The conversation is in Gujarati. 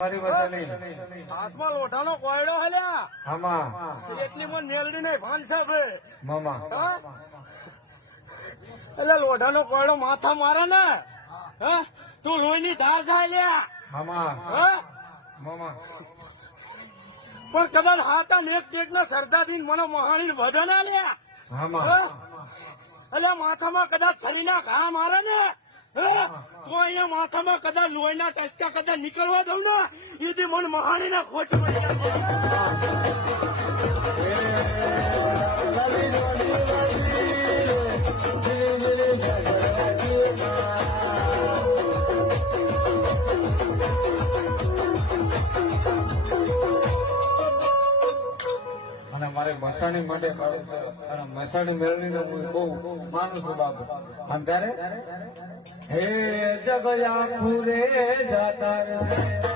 હાથમાં લોઢાનો કોયડો હલ્યા. એટલી મને મેલડી નહીં ભાન સાહેબ. મામા. એટલે લોઢાનો કોયડો માથા મારે ને? હા? તું લોહીની ધાર થાય લ્યા. મામા. મામા. પણ કદાચ હાતા નેક ટેક ના સરદારજી મને મહાણી વધે ના લ્યા. એટલે માથામાં કદાચ છરીના ઘા મારે ને? હા? માથામાં કદાચ લોહીના ટચકા કદાચ નીકળવા દઉં ને એથી મને મહાણી ના ખોટ અને મારે મસાણી માટે કાઢું છે. અને મસાણી મેળવીને હું બહુ માનું છું બાબુ અને ત્યારે, હે જગયા ફૂલે જાતા રે.